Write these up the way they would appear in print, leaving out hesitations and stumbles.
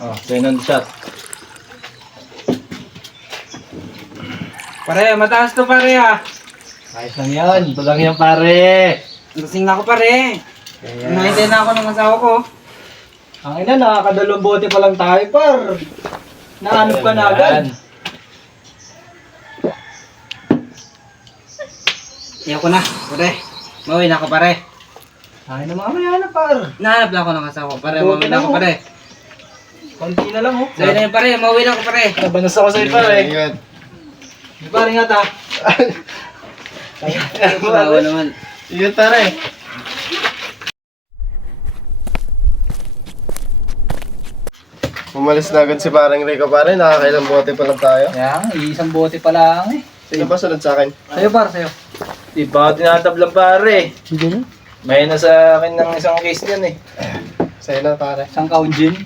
Oh, second shot. Pare, mataas to pare ha. Ayos lang yan. Ito lang yan pare. Lasing na ako pare. Kaya... Nakintay na ako ng asawa ko. Ang ina, nakakadalawang bote pa lang tayo par. Naanap ka na agad. Iyak ko na, pare. Mauwi na ako pare. Ay na mamaya na par. Nahanap lang ako ng asawa ko pare. Okay Mauwi na lang, ako oh. pare. Konti na lang oh. Sa'yo na yun pare, mauwi na ako pare. Nabanas ako sa'yo pare. Di pare nga ta. Bawa naman. Ingat pare. Umalis na agad si parang Rico pare, nakakailang bote pa lang tayo. Kaya isang bote pa lang eh. Sino ba sunod sa akin? Sa'yo par, sa'yo. Di ba tinatablang pare? Sige na. May na sa akin ng isang case yan eh. Sa'yo na pare. Isang kaunjin.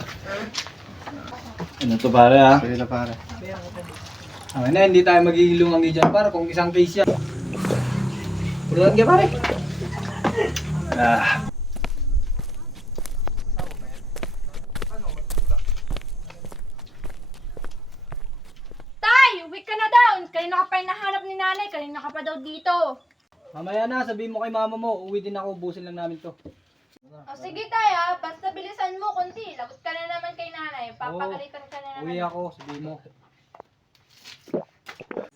Ano to pare ha? Sa'yo na pare. Ay na, hindi tayo magigilungangi dyan para kung isang case yan. Pulaan ka pare. Ah. Tay, uwi ka na daw. Kanina ka pa yung nahanap ni nanay. Kanina ka pa daw dito. Mamaya na, sabihin mo kay mama mo, uwi din ako, ubusin lang namin to. O sige tay ha, basta bilisan mo konti. Lagot ka na naman kay nanay. Papagalitan ka na naman. Uwi ako, sabihin mo.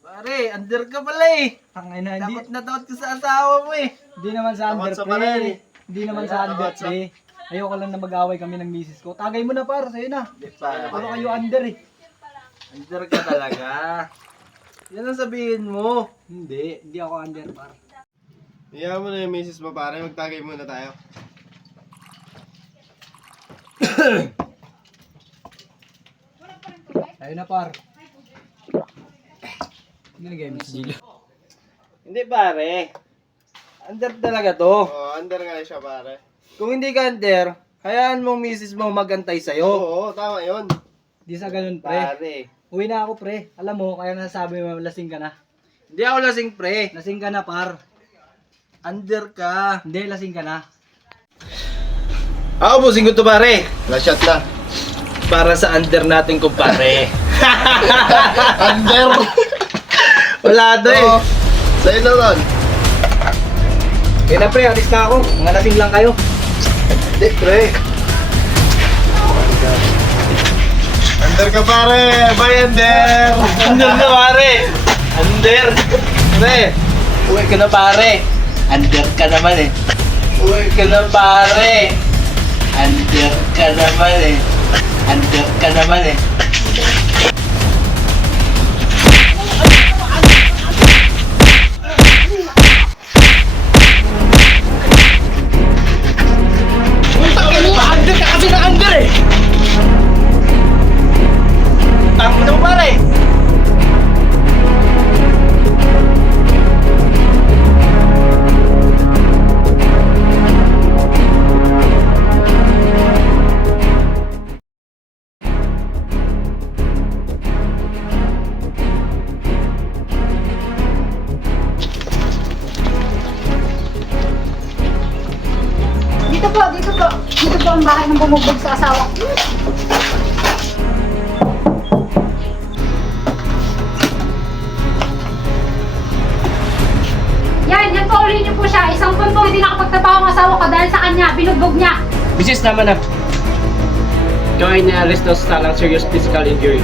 Pare, under ka pala eh. Tangay na, hindi. Takot na takot ka sa asawa mo eh. Hindi naman sa under, Takot sa pre. panan eh. Hindi naman sa under, pre. Ayoko lang na mag-away kami ng misis ko. Tagay mo na par, sa'yo na. Hindi pa. Puro kayo under eh. Under ka talaga. Yan ang sabihin mo. Hindi ako under par. Iyaw mo na yung misis mo pare, magtagay muna tayo. Sa'yo na par. Hindi nagay mo sila. Hindi pare. Under talaga to. Oo, under nga siya pare. Kung hindi ka under, hayaan mong misis mo magantay sa'yo. Oo, tama yun. Di sa ganun pre. Pare. Uwi na ako pre. Alam mo, kaya nasabi mo lasing ka na. Hindi ako lasing pre. Lasing ka na par. Under ka. Hindi, lasing ka na. Ako busing ko to pare. Last shot na. Para sa under natin kumpare. Under. Wala to eh. Oo. Sa'yo na ron. Kaya na pre, alis na ako. Mga lasing lang kayo. Hindi pre. Under ka pare. Bye under. Under na pare. Under. Pre, uwi ka na pare. Under ka naman eh. Uwi ka na pare. Under ka naman eh. Under ka naman eh. Under ka kasi na under eh. Tangin mo pare. Dito po, dito po. Dito po ang bahay ng bumugbog sa asawa ko. Yan po ulit niyo po siya. Isang buwan po hindi nakapagtrabaho ang asawa ko dahil sa kanya, binugbog niya. Bisis naman na. Join na arrest sa talang serious physical injury.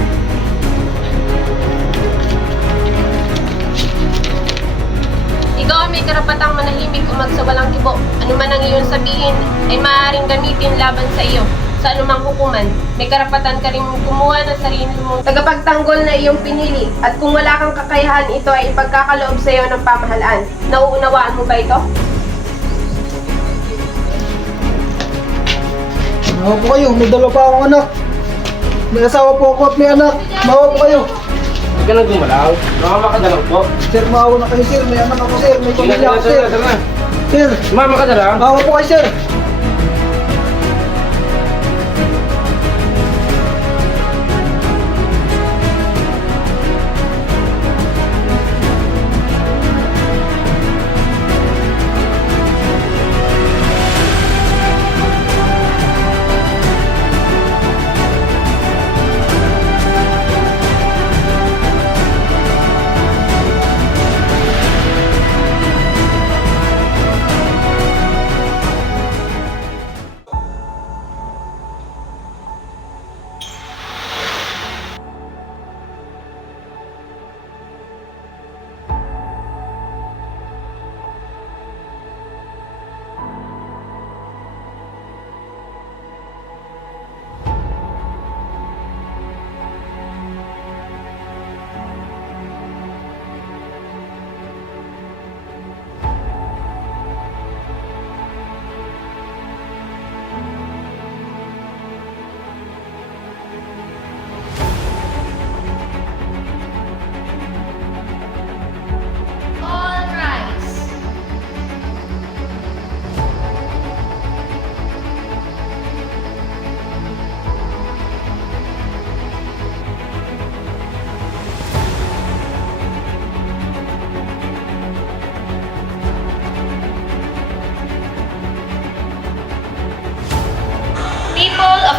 Ikaw ay may karapatang manahimik o magsawalang kibo. Ano man ang iyong sabihin ay maaaring gamitin laban sa iyo. Sa anumang hukuman, may karapatan ka rin kumuha ng sarili mong tagapagtanggol na iyong pinili. At kung wala kang kakayahan, ito ay ipagkakaloob sa iyo ng pamahalaan. Nauunawaan mo ba ito? Mawa po kayo, may dalawa pa akong anak. May asawa po ako at may anak. Mawa po kayo. Huwag ka nang gumalaw. Mama ka na lang po. Sir, maawa na kayo sir. May anak ako sir. May pamilya ako sir. Sir, Mama ka na lang. maawa po kayo sir.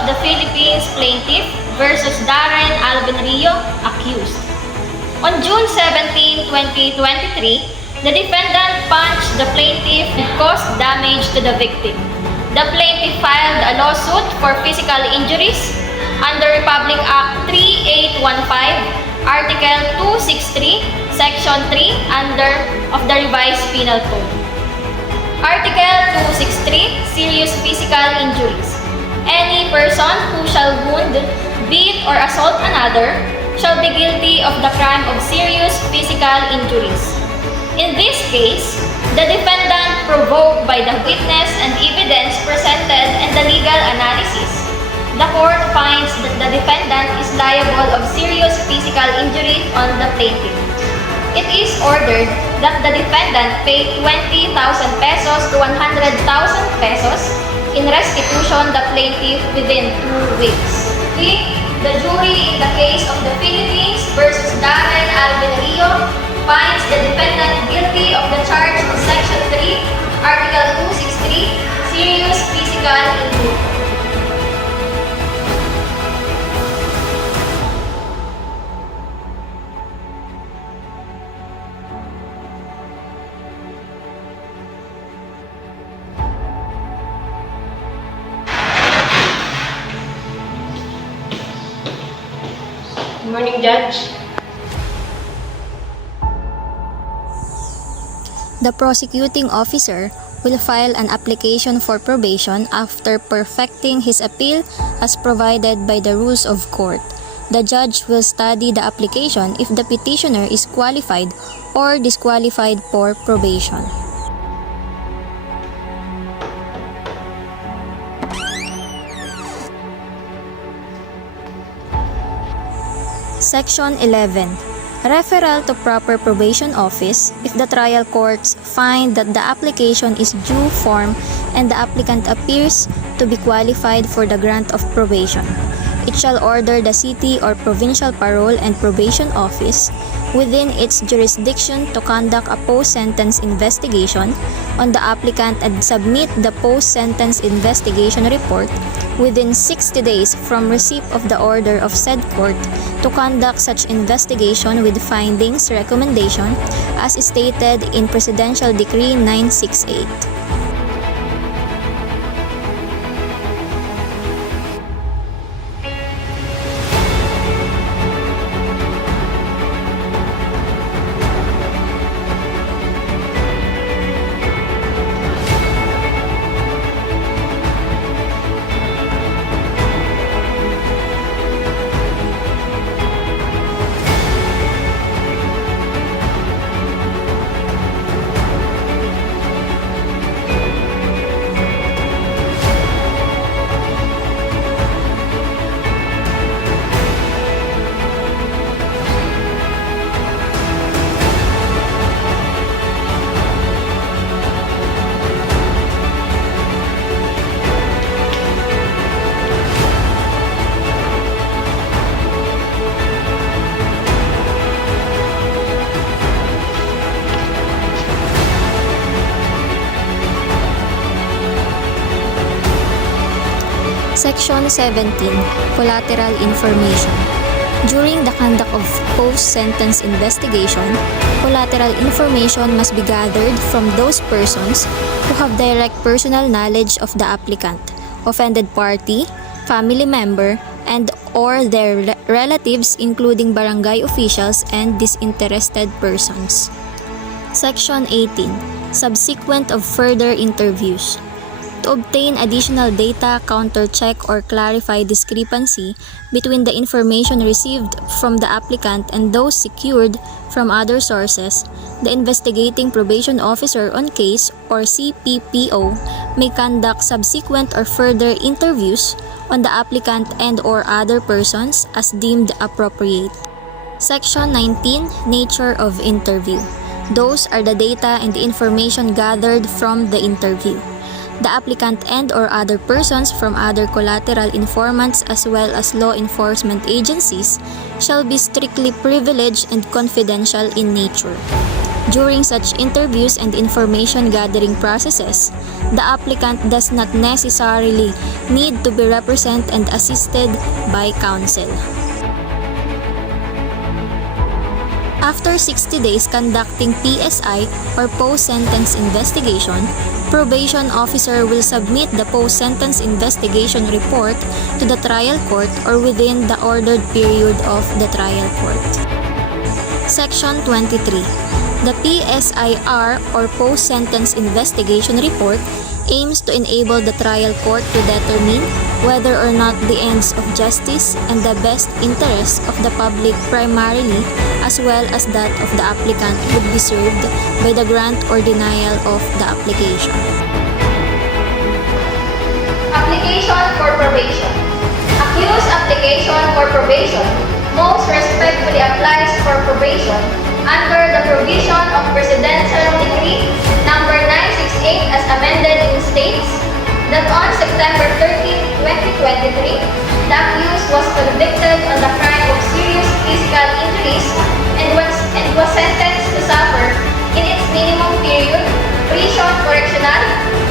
of the Philippines plaintiff versus Darren Alvin Rio, accused. On June 17, 2023, the defendant punched the plaintiff and caused damage to the victim. The plaintiff filed a lawsuit for physical injuries under Republic Act 3815, Article 263, Section 3 of the Revised Penal Code. Article 263, Serious Physical Injuries. Any person who shall wound, beat, or assault another shall be guilty of the crime of serious physical injuries. In this case, the defendant, provoked by the witness and evidence presented and the legal analysis, the court finds that the defendant is liable of serious physical injury on the plaintiff. It is ordered that the defendant pay 20,000 pesos to 100,000 pesos in restitution the plaintiff within 2 weeks. The jury in the case of the Philippines versus Darren Alvin Rio finds the defendant guilty of the charge in Section 3, Article 263, Serious Physical Injury. Good morning, Judge. The prosecuting officer will file an application for probation after perfecting his appeal as provided by the rules of court. The judge will study the application if the petitioner is qualified or disqualified for probation. Section 11. Referral to proper probation office if the trial courts find that the application is due form and the applicant appears to be qualified for the grant of probation. It shall order the city or provincial parole and probation office within its jurisdiction to conduct a post-sentence investigation on the applicant and submit the post-sentence investigation report within 60 days from receipt of the order of said court to conduct such investigation with findings recommendation as stated in Presidential Decree 968. Section 17. Collateral Information. During the conduct of post-sentence investigation, collateral information must be gathered from those persons who have direct personal knowledge of the applicant, offended party, family member, and or their relatives including barangay officials and disinterested persons. Section 18. Subsequent of further interviews. To obtain additional data, counter-check, or clarify discrepancy between the information received from the applicant and those secured from other sources, the investigating probation officer on case or CPPO may conduct subsequent or further interviews on the applicant and or other persons as deemed appropriate. Section 19. Nature of interview. Those are the data and the information gathered from the interview. The applicant and or other persons from other collateral informants as well as law enforcement agencies shall be strictly privileged and confidential in nature. During such interviews and information gathering processes, the applicant does not necessarily need to be represented and assisted by counsel. After 60 days conducting PSI or post-sentence investigation, probation officer will submit the post-sentence investigation report to the trial court or within the ordered period of the trial court. Section 23. The PSIR or post-sentence investigation report aims to enable the trial court to determine whether or not the ends of justice and the best interests of the public primarily as well as that of the applicant would be served by the grant or denial of the application. Application for probation. Accused application for probation most respectfully applies for probation under the provision of Presidential Decree number 968 as amended in states that on September 13, 2023, the accused was convicted on the crime of serious physical injuries and was sentenced to suffer in its minimum period, prison correctional,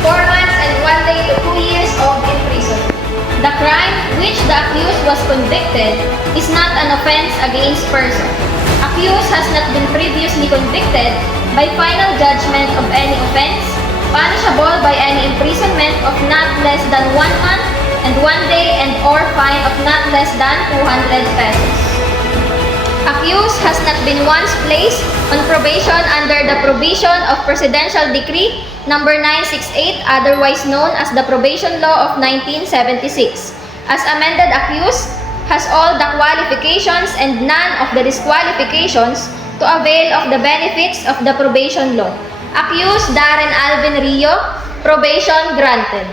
4 months and 1 day to 2 years of imprisonment. The crime which the accused was convicted is not an offense against person. Accused has not been previously convicted by final judgment of any offense, punishable by any imprisonment of not less than 1 month and 1 day and or fine of not less than 200 pesos. Accused has not been once placed on probation under the provision of Presidential Decree number 968, otherwise known as the Probation Law of 1976. As amended, accused has all the qualifications and none of the disqualifications to avail of the benefits of the probation law. Accused Darren Alvin Rio, probation granted.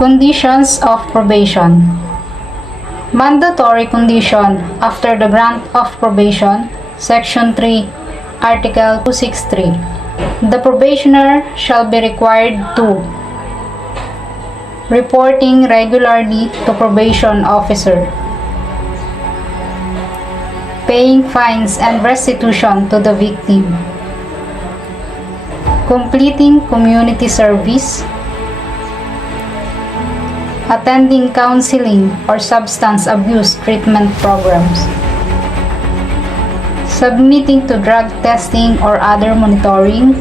Conditions of probation. Mandatory condition after the grant of probation, Section 3, Article 263. The probationer shall be required to reporting regularly to probation officer, paying fines and restitution to the victim, completing community service, attending counseling or substance abuse treatment programs, submitting to drug testing or other monitoring,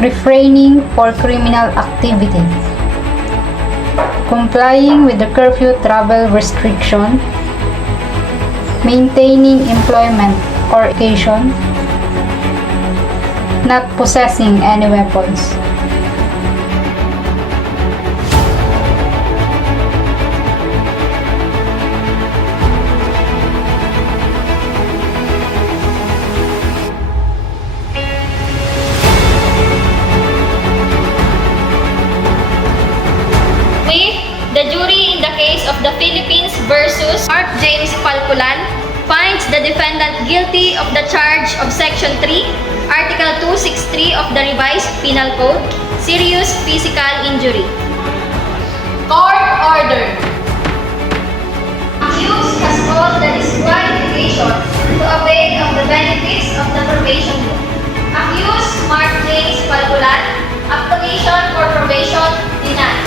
refraining for criminal activity, complying with the curfew travel restriction, maintaining employment or education, not possessing any weapons. The jury in the case of the Philippines versus Mark James Palpulan finds the defendant guilty of the charge of Section 3, Article 263 of the Revised Penal Code, serious physical injury. Court order. Accused has all the disqualification to avail of the benefits of the probation law. Accused Mark James Palpulan, application for probation denied.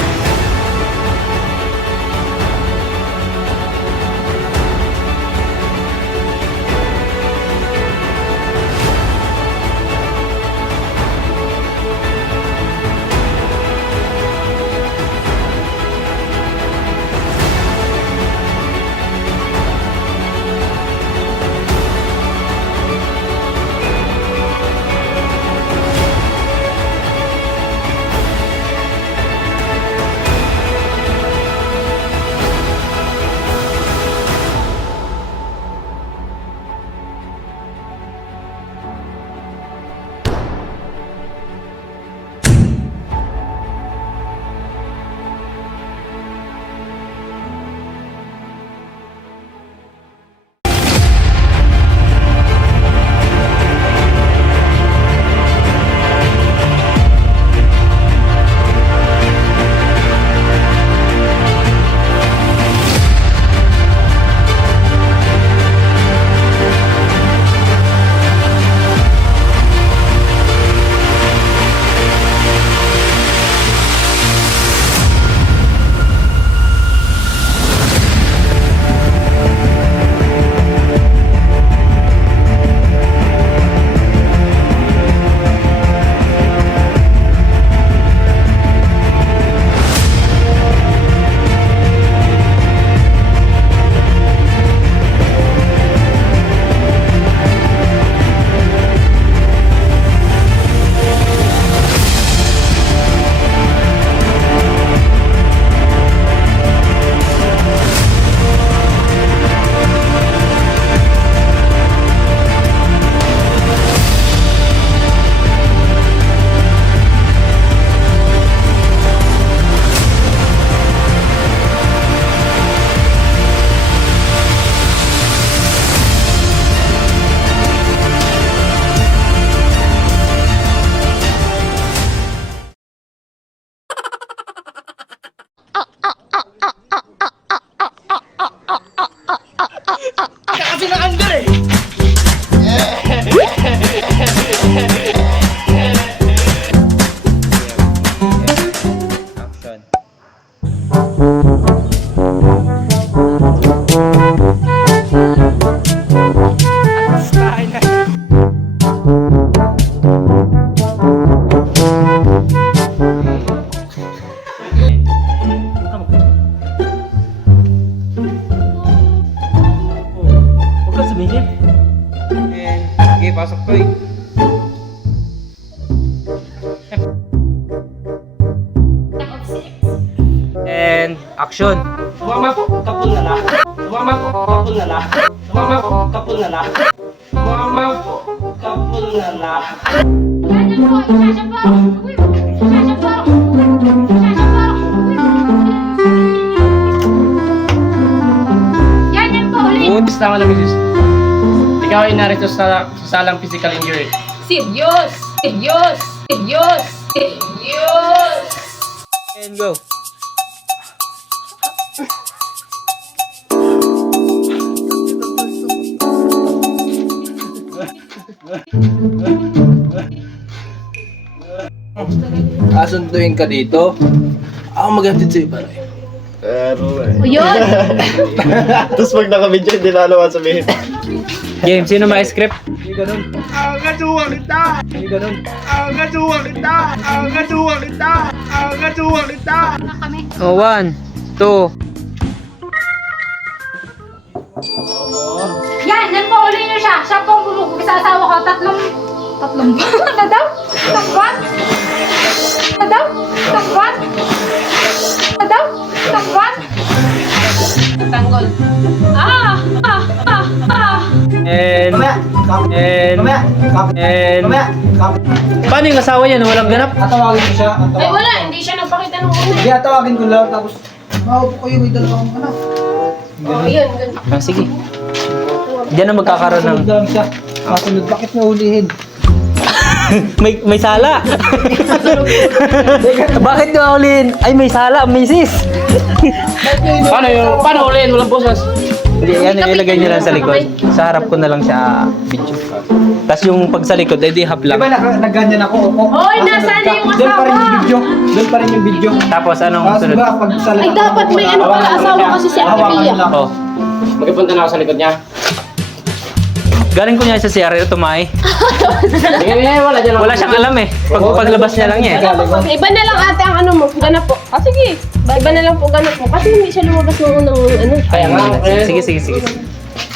Pasok ko eh. And action. Mama ko, kapul na na. Mama ko, kapul na na. Mama ko, kapul na na. Mama ko, kapul na na. Yan po ulit. Butis tama na, misis. Ikaw ay narito sa salang physical injury. Serious! Diyos! Diyos! Diyos! And go. Asunduin ka dito. Ako maghatid sa'yo pare. Yun! Tapos pag naka-video, hindi na alam ang sabihin. Game, sino may script? Hindi ganun. Ang katuwa kita! Hindi ganun. Ang katuwa kita! Ang katuwa kita! Ang katuwa kita! Oh, 1, 2. Yan, yan po uli niyo siya. Siya po ang isasawa ko. Tatlong buwan na daw? Tatlong buwan? Na daw? Tatlong buwan? Na daw? Tatlong buwan? Tanggol. Ah! Ah! Ah! Ah! And paano yung asawa niya na walang ganap? Atawagin ko siya. Ay wala, hindi siya nagpakita ng una. Hindi, atawagin ko lang. Tapos, maupo kayo. May dalawang anak. Oh, yun, ganun. Ah, sige. Diyan na magkakaroon ng... Kasunod lang siya. Kasunod, bakit niya ulihin? may sala. Bakit nyo ulihin? Ay, may sala, misis. Paano ulihin? Walang boses. Hindi, yan ilagay nyo lang sa likod. Sa harap ko na lang siya video. Tapos yung pag sa likod, edi hap Di lang. ba nagganyan ako? Hoy, nasaan na yung Doon pa rin asawa? yung video. Doon pa rin yung video. Tapos anong Tapos sunod? diba, pag sa Ay, dapat may ano pala, asawa kasi si Ate Pia. Oh. Magpunta na ako sa likod niya. Galing ko niya sa CR, tumay. Wala dyan. Wala siyang alam eh. Paglabas niya lang niya eh. Iba na lang ate ang ano mo, ganap po. Ah, sige. Iba na lang po ganap po. Kasi hindi siya lumabas ng unang ano. Kaya nga. Sige.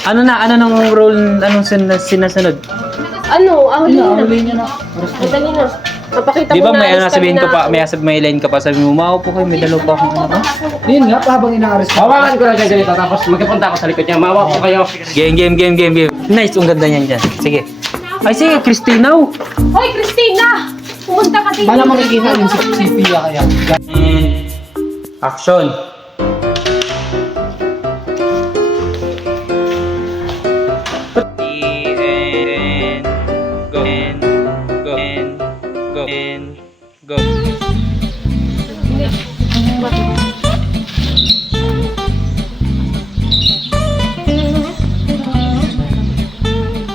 Ano nung role, anong sinasunod? Ano, ahuli na. Madali na. Papakita Di ba ko na may alis kami sabihin ko na- pa, may line ka pa, sabi mo, maupo kayo, may dalaw pa akong ano. Yun nga, habang ina-arrest ko. Hawakan ko lang siya ganito. Tapos magpunta ako sa likod niya. Mawa ko kayo. Game. Nice, ang ganda niyan dyan. Sige. Ay, sige, Christina. Hoy, Christina! Pumunta ka dito. Bala makikita yun si Pia kaya. Action. Go.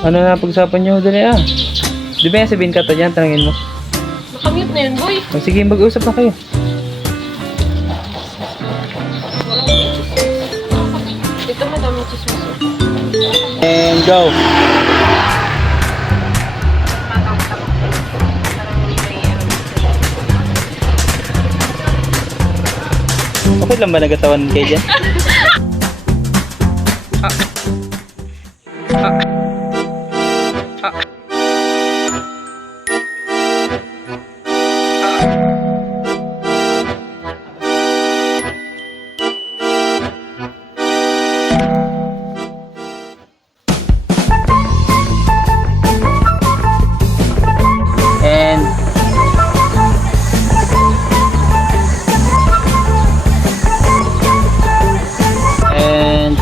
Ano na pag-usapan niyo dali ah? Di ba yung sabihin ka to dyan, tanongin mo? Nakamute na yun, boy. O, sige, mag-usap na kayo. Dito madami chismoso. And go. Okay lang ba nagatawan kayo dyan? And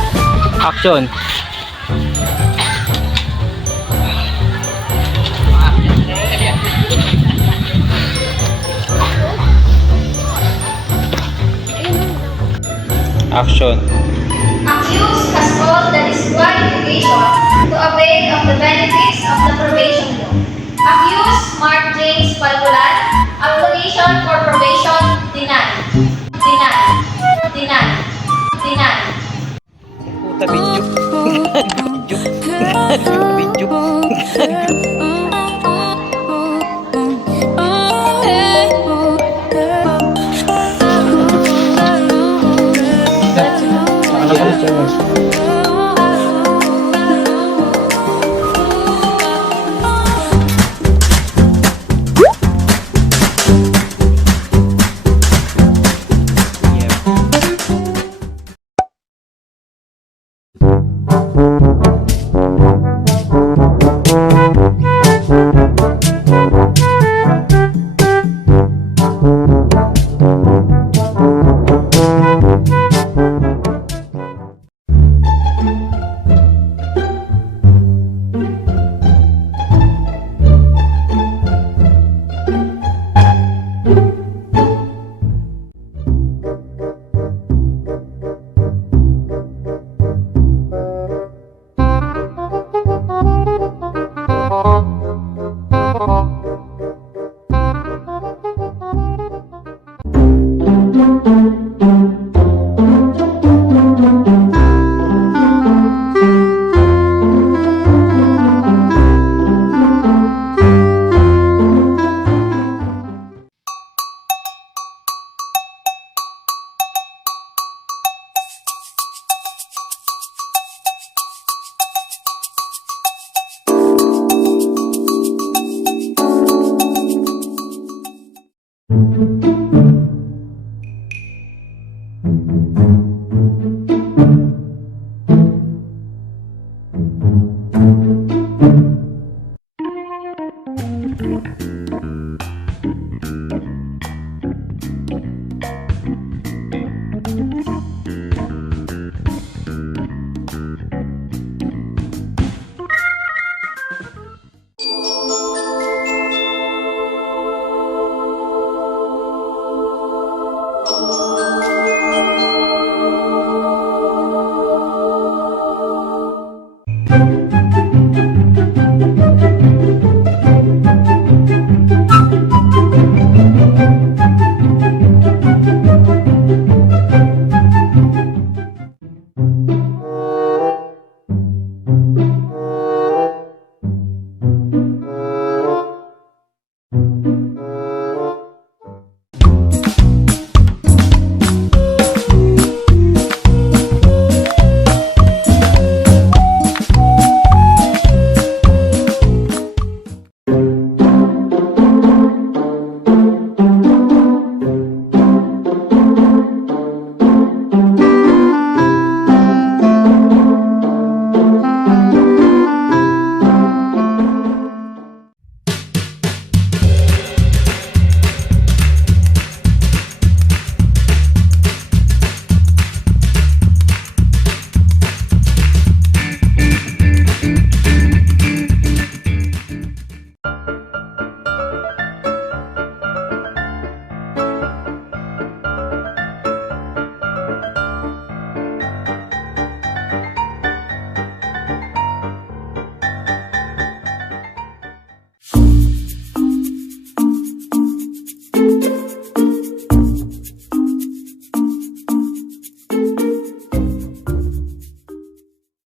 action. Action. Accused has called the disqualification to avail of the benefits of the probation law. Accused Mark James Palpulan, application for probation denied. Puta video. Video. Sa